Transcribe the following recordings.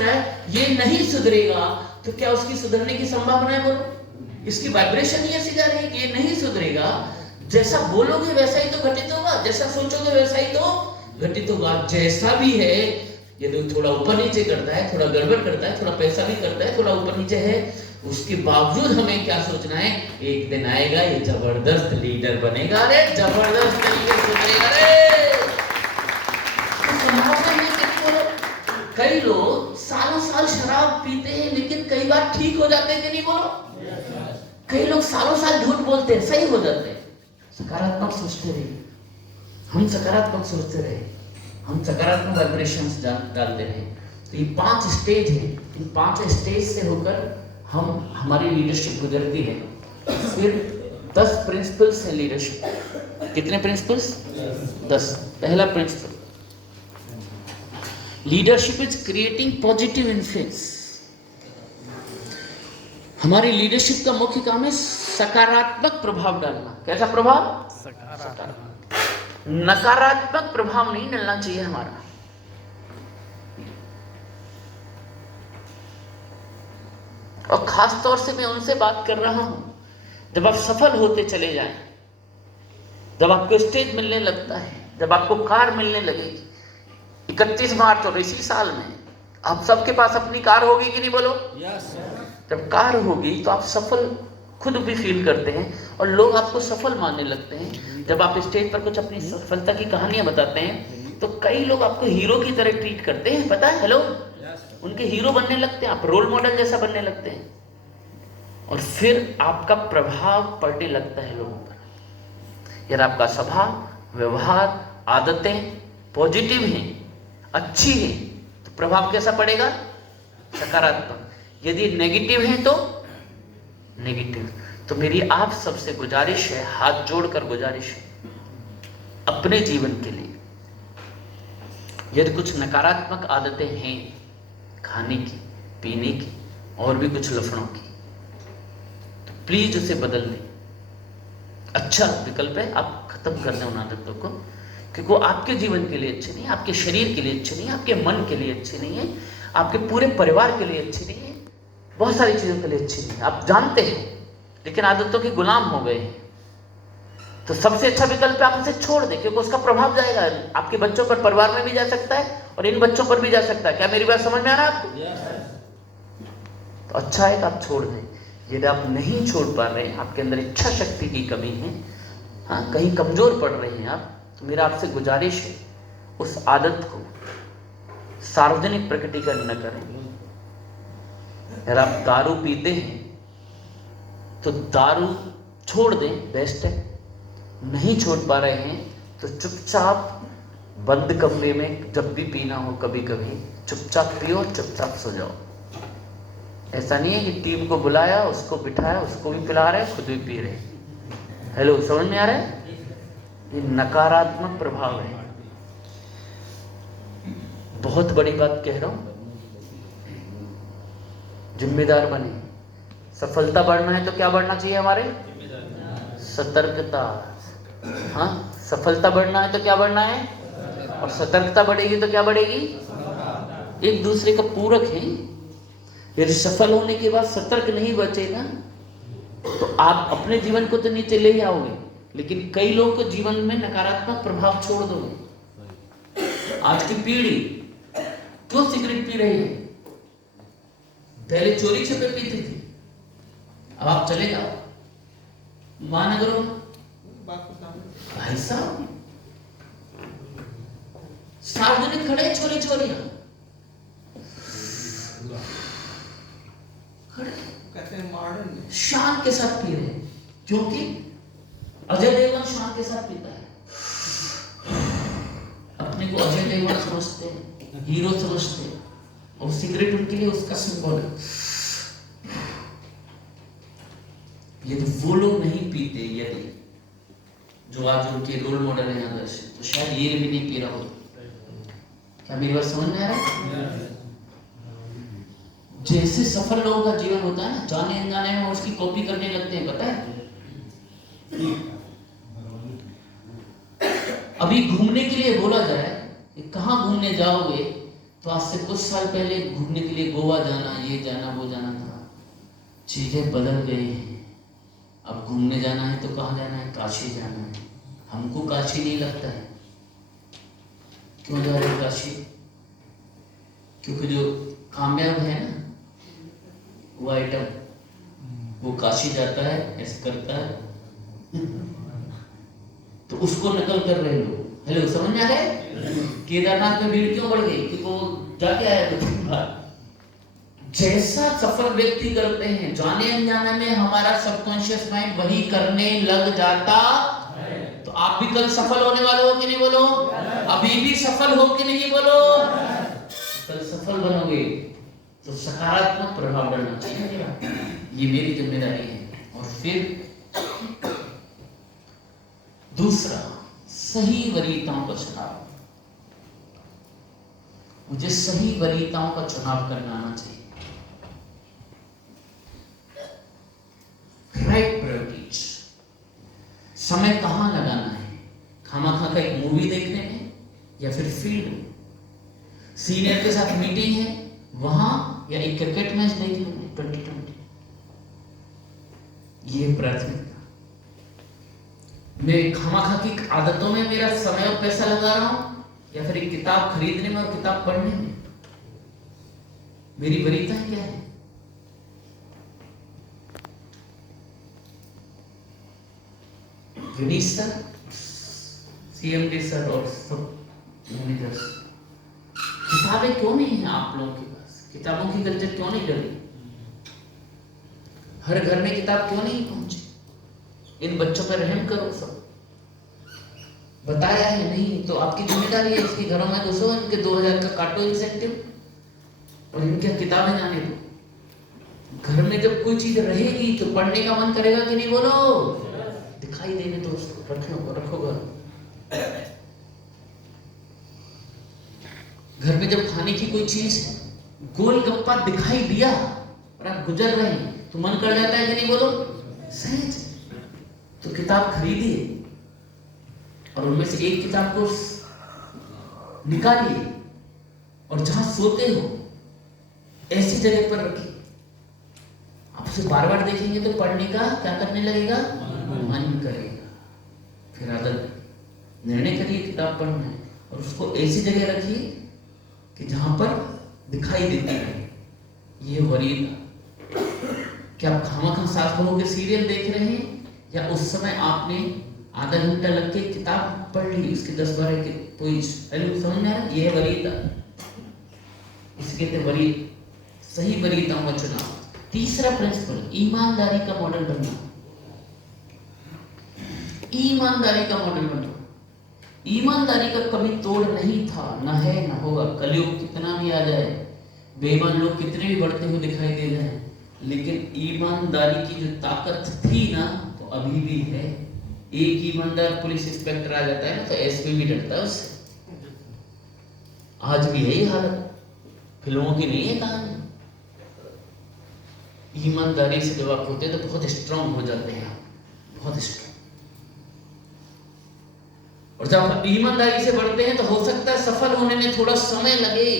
ये नहीं सुधरेगा तो क्या उसकी सुधरने की संभावना है? बोलो, इसकी वाइब्रेशन ही ऐसी जा रही है कि ये नहीं सुधरेगा। जैसा बोलोगे वैसा ही तो घटित होगा, जैसा सोचोगे वैसा ही तो घटित होगा। जैसा भी है, यदि थोड़ा ऊपर नीचे करता है, थोड़ा गड़बड़ करता है, थोड़ा पैसा भी करता है, थोड़ा ऊपर नीचे है, उसके बावजूद हमें क्या सोचना है? एक दिन आएगा ये जबरदस्त लीडर बनेगा रे, जबरदस्त तरीके से सुधरेगा रे। तो संभावना है कि नहीं? बोलो, कई लोग सालों साल शराब पीते हैं लेकिन कई बार ठीक हो जाते हैं कि नहीं? बोलो, कई लोग सालों साल झूठ बोलते हैं, सही हो जाते हैं। सकारात्मक सोचते रहिए, हम सकारात्मक सोचते रहे, हम सकारात्मक वाइब्रेशंस डालते रहे। तो ये 5 स्टेज है, इन 5 स्टेज से होकर हमारी लीडरशिप गुजरती है। फिर 10 प्रिंसिपल्स है लीडरशिप। कितने प्रिंसिपल्स? 10। पहला principle, leadership is creating positive influence. हमारी लीडरशिप का मुख्य काम है सकारात्मक प्रभाव डालना। कैसा प्रभाव? सकारात्मक। नकारात्मक प्रभाव नहीं डालना चाहिए हमारा। और खास तौर से मैं उनसे बात कर रहा हूं जब आप सफल होते चले जाएं, जब आपको स्टेज मिलने लगता है, जब आपको कार मिलने लगेगी। 31 मार्च और इसी साल में आप सबके पास अपनी कार होगी कि नहीं? बोलो, यस। जब कार होगी तो आप सफल खुद भी फील करते हैं और लोग आपको सफल मानने लगते हैं। जब आप स्टेज पर कुछ अपनी सफलता की कहानियां बताते हैं तो कई लोग आपको हीरो की तरह ट्रीट करते हैं, पता है? हेलो, उनके हीरो बनने लगते हैं, आप रोल मॉडल जैसा बनने लगते हैं और फिर आपका प्रभाव पड़ने लगता है लोगों पर। यदि आपका स्वभाव, व्यवहार, आदतें पॉजिटिव हैं, अच्छी हैं, तो प्रभाव कैसा पड़ेगा? सकारात्मक। यदि नेगेटिव है तो नेगेटिव। तो मेरी आप सबसे गुजारिश है, हाथ जोड़कर गुजारिश है, अपने जीवन के लिए यदि कुछ नकारात्मक आदतें हैं, खाने की, पीने की और भी कुछ लफड़ों की, तो प्लीज उसे बदल दें। अच्छा विकल्प है आप खत्म कर दें उन आदतों को, क्योंकि वो आपके जीवन के लिए अच्छे नहीं, आपके शरीर के लिए अच्छे नहीं, आपके मन के लिए अच्छे नहीं है, आपके पूरे परिवार के लिए अच्छी नहीं है, बहुत सारी चीजों के लिए अच्छी नहीं है, आप जानते हैं, लेकिन आदतों के गुलाम हो गए हैं। तो सबसे अच्छा विकल्प आप उसे छोड़ दें, क्योंकि उसका प्रभाव जाएगा आपके बच्चों पर, परिवार में भी जा सकता है और इन बच्चों पर भी जा सकता है। क्या मेरी बात समझ में आ रहा है आपको? तो अच्छा है कि आप छोड़ दें। यदि आप नहीं छोड़ पा रहे हैं, आपके अंदर इच्छा शक्ति की कमी है, हाँ, कहीं कमजोर पड़ रहे हैं आप, तो मेरा आपसे गुजारिश है उस आदत को सार्वजनिक प्रकटीकरण न करें। अगर आप दारू पीते हैं तो दारू छोड़ दें, बेस्ट है। नहीं छोड़ पा रहे हैं तो चुपचाप बंद कमरे में जब भी पीना हो, कभी कभी चुपचाप पियो, चुपचाप सो जाओ। ऐसा नहीं है कि टीम को बुलाया, उसको बिठाया, उसको भी पिला रहे, खुद भी पी रहे। हेलो, समझ में आ रहा है? ये नकारात्मक प्रभाव है। बहुत बड़ी बात कह रहा हूं, जिम्मेदार बने। सफलता बढ़ना है तो क्या बढ़ना चाहिए हमारे? सतर्कता। हाँ, सफलता बढ़ना है तो क्या बढ़ना है? और सतर्कता बढ़ेगी तो क्या बढ़ेगी? एक दूसरे का पूरक है। फिर सफल होने के बाद सतर्क नहीं बचेगा तो आप अपने जीवन को तो नीचे ले ही आओगे, लेकिन कई लोगों को जीवन में नकारात्मक प्रभाव छोड़ दोगे। आज की पीढ़ी क्यों सिगरेट पी रही है? पहले चोरी छुपे पीती थी, अब आप चले जाओ महानगरों में, भाई साहब सार्वजनिक खड़े चोरी चोरियां खड़े, कहते हैं मॉडर्न, शान के साथ पी रहे हैं, क्योंकि अजय देवगन शान के साथ पीता है। अपने को अजय देवगन समझते हैं, हीरो समझते हैं, और सिगरेट उनके लिए उसका सिंबल है। यदि वो लोग नहीं पीते, यदि जो आज उनके रोल मॉडल हैं आदर्श, तो शायद ये भी नहीं पी रहा होता। क्या मेरी बात समझ में आ रहा है? जैसे सफल लोगों का जीवन होता है ना, जाने अनजाने में उसकी कॉपी करने लगते हैं, पता है? अभी घूमने के लिए बोला जाए कि कहाँ घूमने जाओगे, तो आज से कुछ साल पहले घूमने के लिए गोवा जाना, ये जाना, वो जाना था। चीजें बदल गई हैं। अब घूमने जाना है तो कहाँ जाना है? काशी जाना है। हमको काशी नहीं लगता है। क्यों जा रहे काशी? क्योंकि जो कामयाब है ना वो आइटम, वो काशी जाता है, ऐसे करता है, तो उसको नकल कर रहे लोग। हेलो, समझ में आ रहा है? केदारनाथ में भीड़ क्यों बढ़ गई? क्योंकि वो जाके आया बार। जैसा सफल व्यक्ति करते हैं, जाने अनजाने में हमारा सबकॉन्शियस माइंड वही करने लग जाता है। तो आप भी कल सफल होने वाले हो कि नहीं? बोलो। अभी भी सफल हो कि नहीं? बोलो। कल सफल बनोगे तो सकारात्मक प्रभाव डालना चाहिए। ये मेरी जिम्मेदारी है। और फिर दूसरा, सही वरीयताओं का चुनाव। मुझे सही वरीयताओं का चुनाव करना आना चाहिए। Right priorities. समय कहां लगाना है? खामखा का एक मूवी देखने में या फिर फील्ड में? सीनियर के साथ मीटिंग है वहां, या एक क्रिकेट मैच देखने में 2020? ये प्राथमिकता। मैं खामखा की आदतों में मेरा समय और पैसा लगा रहा हूं, या फिर एक किताब खरीदने में और किताब पढ़ने में? मेरी वरीयता क्या है? विनीत सर, सीएमडी सर और सब मैनेजर्स, किताबें क्यों नहीं है आप लोगों के पास? किताबों की कल्चर क्यों नहीं कर रही? हर घर में किताब क्यों नहीं पहुंची? इन बच्चों पर रहम करो। सब बताया है नहीं तो आपकी जिम्मेदारी है इसके घरों में घुसो, इनके 2000 का काटो इंसेंटिव और इनकी किताबें जाने दो। घर में जब कोई चीज रहेगी तो पढ़ने का मन करेगा कि नहीं? बोलो। दिखाई देने दो उसको, रखोगा। घर में जब खाने की कोई चीज गोलगप्पा दिखाई दिया और आप गुजर रहे हैं तो मन कर जाता है कि नहीं? बोलो। सहज। तो किताब खरीदिए और उनमें से एक किताब को निकालिए और जहां सोते हो ऐसी जगह पर रखिए। आप उसे बार बार देखेंगे तो पढ़ने का क्या करने लगेगा? मन करेगा। फिर आदत निर्णय करिए किताब पढ़ना है और उसको ऐसी जगह रखिए कि जहां पर दिखाई देती है। ये वरीयता। क्या आप खामखा साथ होकर सीरियल देख रहे हैं, या उस समय आपने आधा घंटा लग के किताब पढ़ ली, उसके 10-12 के कोई समझ में आया? ये वरीयता। इसे कहते वरीयता। सही वरीयताओं का चुनाव। तीसरा प्रिंसिपल, ईमानदारी का मॉडल बनना। ईमानदारी का मॉडल बनना। ईमानदारी का कभी तोड़ नहीं था, न है, न होगा। कलयुग कितना भी आ जाए, बेईमान लोग कितने भी बढ़ते हुए दिखाई दे रहे हैं, लेकिन ईमानदारी की जो ताकत थी ना, तो अभी भी है। एक ईमानदार पुलिस इंस्पेक्टर आ जाता है ना तो एसपी भी डरता है उससे। आज भी है ये हालत, फिल्मों की नहीं है कहानी। ईमानदारी से जब आप होते हैं तो बहुत स्ट्रांग हो जाते हैं आप, बहुत स्ट्रांग। और जब आप ईमानदारी से बढ़ते हैं तो हो सकता है सफल होने में थोड़ा समय लगे,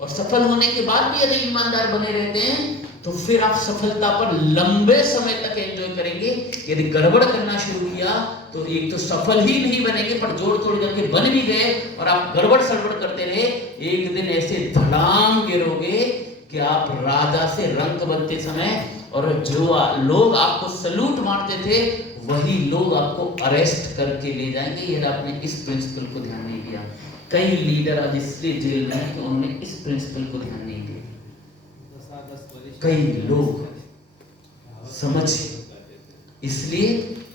और सफल होने के बाद भी यदि ईमानदार बने रहते हैं तो फिर आप सफलता पर लंबे समय तक एंजॉय करेंगे। यदि गड़बड़ करना शुरू किया तो एक तो सफल ही नहीं बनेंगे, पर जोड़ तोड़ करके बन भी गए और आप गड़बड़ सड़बड़ करते रहे, एक दिन ऐसे धड़ाम गिरोगे कि आप राजा से रंक बनते समय, और जो लोग आपको सलूट मारते थे वही लोग आपको अरेस्ट करके ले जाएंगे, यदि आपने इस प्रिंसिपल को ध्यान नहीं दिया। कई लीडर आज इसलिए जेल में हैं कि उन्होंने इस प्रिंसिपल को ध्यान नहीं दिया। कई लोग समझ, इसलिए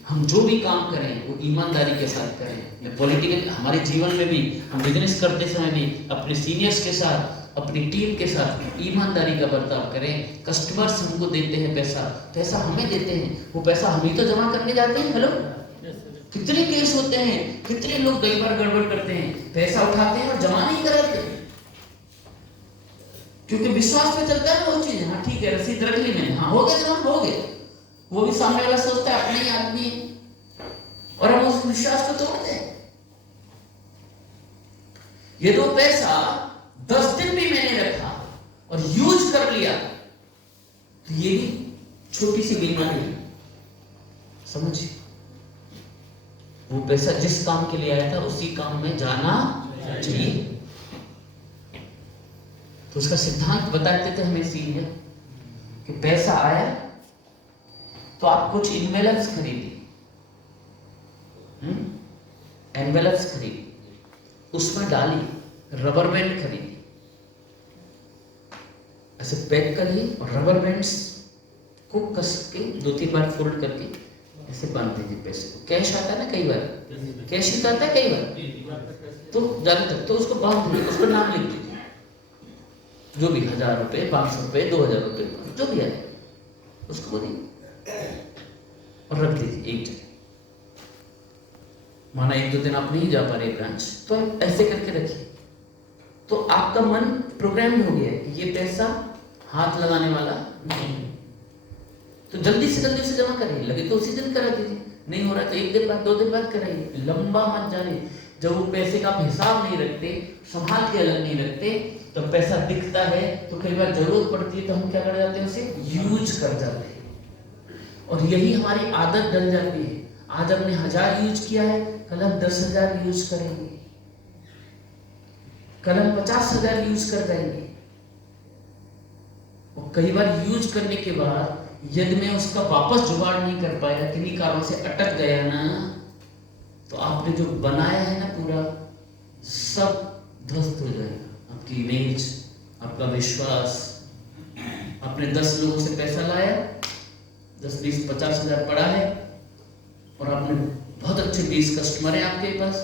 हम जो भी काम करें वो ईमानदारी के साथ करें। पॉलिटिकल, हमारे जीवन में भी हम बिजनेस करते समय भी अपने सीनियर्स के साथ, अपनी टीम के साथ ईमानदारी का बर्ताव करें। कस्टमर्स हमको देते हैं पैसा, पैसा हमें देते हैं, वो पैसा हम ही तो जमा करने जाते हैं। हेलो, कितने केस होते हैं, कितने लोग कई बार गड़बड़ करते हैं, पैसा उठाते हैं और जमा नहीं कराते, क्योंकि विश्वास पे चलता है वो चीज। हाँ ठीक है, रसीद रख ली मैंने, हाँ हो गया जमा, हो गया। वो भी सामने वाला सोचता है अपना ही आदमी है, और हम उस विश्वास को तोड़ते हैं। ये तो पैसा 10 दिन भी मैं और यूज कर लिया, तो ये भी छोटी सी बीमारी है, समझिए। वो पैसा जिस काम के लिए आया था उसी काम में जाना चाहिए। तो उसका सिद्धांत बताते थे हमें सीनियर कि पैसा आया तो आप कुछ इन्वेलप्स खरीदिए, एनवेलप्स खरीदिए, उसमें डालिए, रबर बैंड खरीदिए, ऐसे पैक करिए और रबर बैंड्स को कस के 2-3 बार फोल्ड करके ऐसे बांध दीजिए पैसे को। कैश आता है ना कई बार, कैश ही आता है कई बार, तो ज्यादातर तो उसको बांध दीजिए, उस पर नाम लिख दीजिए, जो भी 1000 रुपये, 500 रुपये, 2000 रुपये, जो भी आए उसको बोलिए और रख दीजिए एक जगह। माना 1-2 दिन आप नहीं जा पा रहे ब्रांच, तो ऐसे करके रखिए, तो आपका मन प्रोग्राम हो गया है कि ये पैसा हाथ लगाने वाला नहीं, तो जल्दी से जल्दी उसे जमा करिए। लगे तो उसी दिन करा दीजिए, नहीं हो रहा तो 1 दिन बाद, 2 दिन बाद कराइए, लंबा मत जाने। जब वो पैसे का आप हिसाब नहीं रखते, संभाल के अलग नहीं रखते, तो पैसा दिखता है तो कई बार जरूरत पड़ती है तो हम क्या कर जाते हैं, उसे यूज कर जाते हैं। और यही हमारी आदत डल जाती है। आज हमने 1000 यूज किया है, कल हम 10,000 यूज करेंगे, कल हम 50,000 यूज कर जाएंगे। और कई बार यूज करने के बाद यदि मैं उसका वापस जुगाड़ नहीं कर पाया, किन्हीं कारणों से अटक गया ना, तो आपने जो बनाया है ना पूरा सब ध्वस्त हो जाएगा। आपकी इमेज, आपका विश्वास। आपने 10 लोगों से पैसा लाया, 10, 20, 50,000 पड़ा है और आपने बहुत अच्छे 20 कस्टमर हैं आपके पास,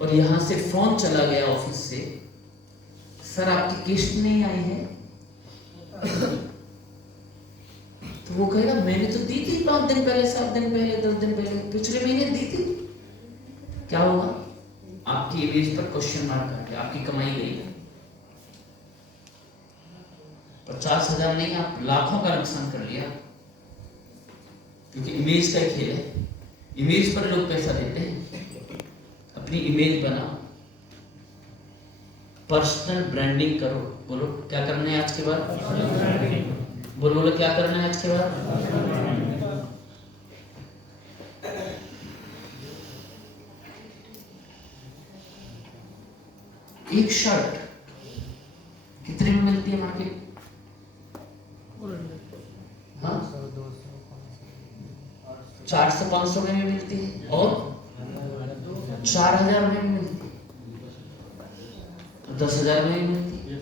और यहां से फोन चला गया ऑफिस से, सर आपकी किस्त नहीं आई है, तो वो कहेगा मैंने तो दी थी 5 दिन पहले, 7 दिन पहले, 10 दिन पहले, पिछले महीने दी थी। क्या होगा? आपकी इमेज पर क्वेश्चन मार्क आ गया, आपकी कमाई गई। 50,000 नहीं, आप लाखों का नुकसान कर लिया, क्योंकि इमेज का खेल है। इमेज पर लोग पैसा देते हैं। अपनी इमेज बनाओ, पर्सनल ब्रांडिंग करो। बोलो क्या करना है आज के बाद? बोलो क्या करना है आज के बाद? एक शर्ट कितने में मिलती है मार्केट? हाँ, 400-500 में मिलती है, और 4,000 में मिलती है, 10,000 में मिलती है।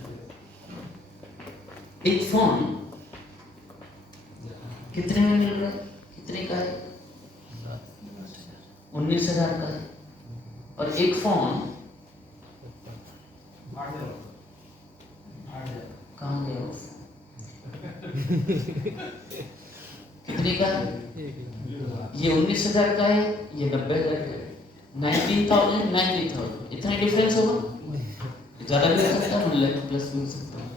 एक फोन कितने में मिल रहा है? कितने का है? 19,000 का है। और एक फोन कहाँ गया? कितने का है? ये 19,000 का है, ये 90,000 का है। 19,000 इतना डिफरेंस होगा? ज्यादा भी हो सकता है, प्लस भी हो सकता है,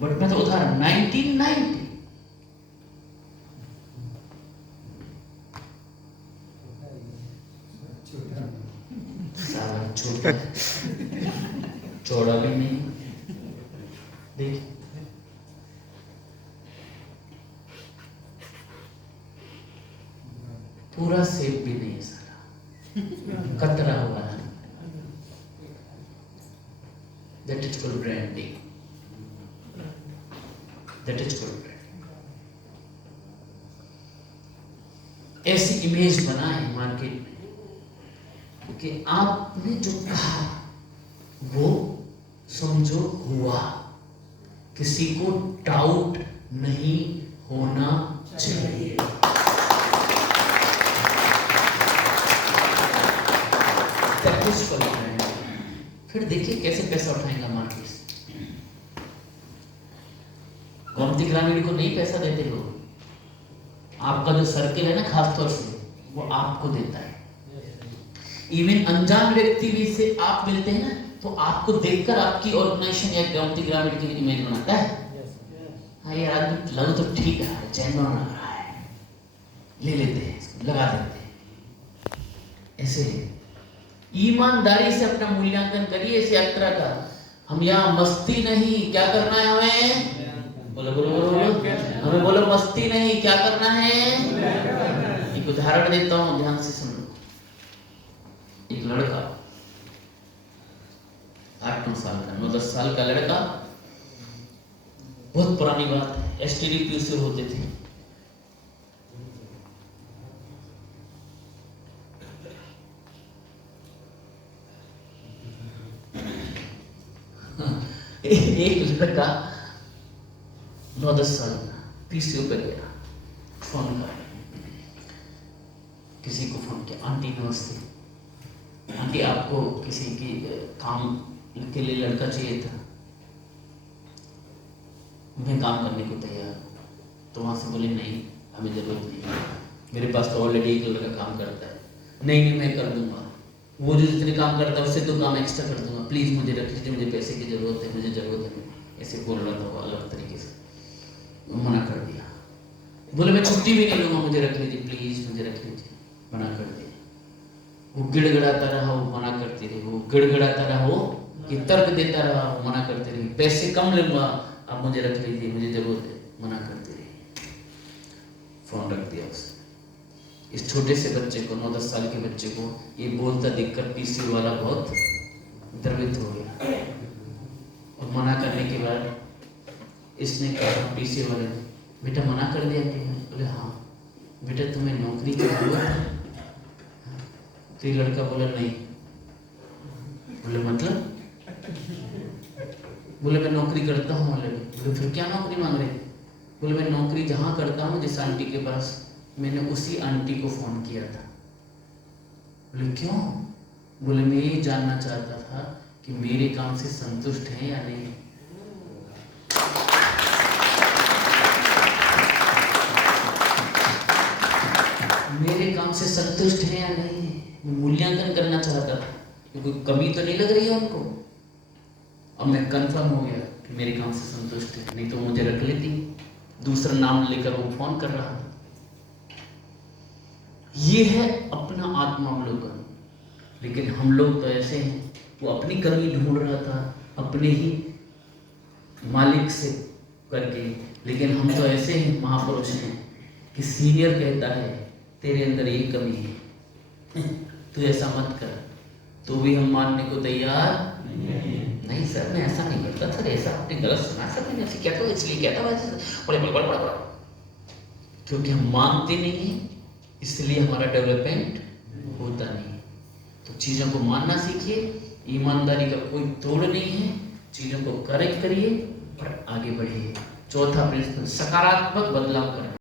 बट मैं तो उदाहरण 1990 छोटा, चौड़ा भी नहीं। देखिए पूरा सेब भी नहीं है, सारा कतरा हुआ है। That is called branding. That is called branding. ऐसी इमेज बनाए मार्केट में कि आपने जो कहा वो समझो हुआ, किसी को डाउट नहीं होना चाहिए। फिर देखिए कैसे पैसा उठाएगा मार्केट से। गोमती ग्रामीण को नहीं पैसा देते लोग, आपका जो सर्किल है ना खास तौर से, वो आपको देता है। इवन अनजान व्यक्ति भी से आप मिलते हैं ना, तो आपको देखकर आपकी ऑर्गेनाइजेशन या गोमती ग्रामीण की इमेज बनाता है। हाँ ये आदमी लग तो ठीक है, जेन्युइन लग रहा है, ले लेते हैं, लगा देते हैं। ऐसे ईमानदारी से अपना मूल्यांकन करिए इस यात्रा का। हम यहाँ मस्ती नहीं, क्या करना है हमें? बोलो बोलो बोलो बोलो, हमें बोलो मस्ती नहीं, क्या करना है? एक उदाहरण देता हूँ, ध्यान से सुनो। एक लड़का 8-9 साल का, 9-10 साल का लड़का, बहुत पुरानी बात है, एसटीडी पीयूष होते थे। एक लड़का 9-10 साल का पीसीओ पे गया, फोन कर, किसी को फोन किया, आंटी नमस्ते, आंटी आपको किसी की काम के लिए लड़का चाहिए था, मैं काम करने को तैयार। तो वहाँ से बोले नहीं हमें ज़रूरत नहीं, मेरे पास तो ऑलरेडी एक लड़का काम करता है। नहीं मैं कर दूंगा, वो जो जितने काम करता है उससे 2 काम एक्स्ट्रा कर दूंगा, प्लीज़ मुझे रख लीजिए, मुझे पैसे की ज़रूरत है, मुझे ज़रूरत है। ऐसे बोल रहा था वो अलग तरीके से, मना कर दिया। बोले मैं छुट्टी भी नहीं लूँगा, मुझे रख लीजिए प्लीज़, मुझे रख लीजिए, मना कर दिया। वो गिड़गिड़ाता रहा, वो मना करती रही, वो गिड़गिड़ाता रहा, वो ये तर्क देता रहा, वो मना करती रही, पैसे कम लूँगा, आप मुझे रख लीजिए, मुझे ज़रूरत है, मना करती रही। फोन रख दिया उसने। इस छोटे से बच्चे को, 9-10 साल के बच्चे को ये बोलता देखकर पीसीओ वाला बहुत द्रवित हो गया, और मना करने के बाद इसने कहा पीसीओ वाले ने, बेटा मना कर दिया कि? बोले हाँ। बेटा तुम्हें नौकरी की जरूरत है? तो लड़का बोला नहीं। बोले मतलब? बोले मैं नौकरी करता हूँ ऑलरेडी। बोले फिर क्या नौकरी मांग रहे? बोले मैं नौकरी जहाँ करता हूँ जिस आंटी के पास, मैंने उसी आंटी को फोन किया था। बोले क्यों? बोले मैं ये जानना चाहता था कि मेरे काम से संतुष्ट हैं या नहीं। मेरे काम से संतुष्ट हैं या नहीं, मूल्यांकन करना चाहता था कि कोई कमी तो नहीं लग रही है उनको। अब मैं कंफर्म हो गया कि मेरे काम से संतुष्ट है, नहीं तो मुझे रख लेती। दूसरा नाम लेकर वो फोन कर रहा था। ये है अपना आत्मावलोकन। लेकिन हम लोग तो ऐसे हैं, वो अपनी कमी ढूंढ रहा था अपने ही मालिक से करके, लेकिन हम तो ऐसे हैं महापुरुष हैं कि सीनियर कहता है तेरे अंदर ये कमी है, तू ऐसा मत कर, तो भी हम मानने को तैयार नहीं। सर मैं ऐसा नहीं करता, सर ऐसा आपने गलत सुना, सर मैंने ऐसे क्या था इसलिए क्या था, बड़े बड़े बड़े बड़े, क्योंकि हम मानते नहीं हैं, इसलिए हमारा डेवलपमेंट होता नहीं। तो चीज़ों को मानना सीखिए, ईमानदारी का कोई तोड़ नहीं है, चीज़ों को करेक्ट करिए और आगे बढ़िए। चौथा प्रिंसिपल, सकारात्मक बदलाव करना।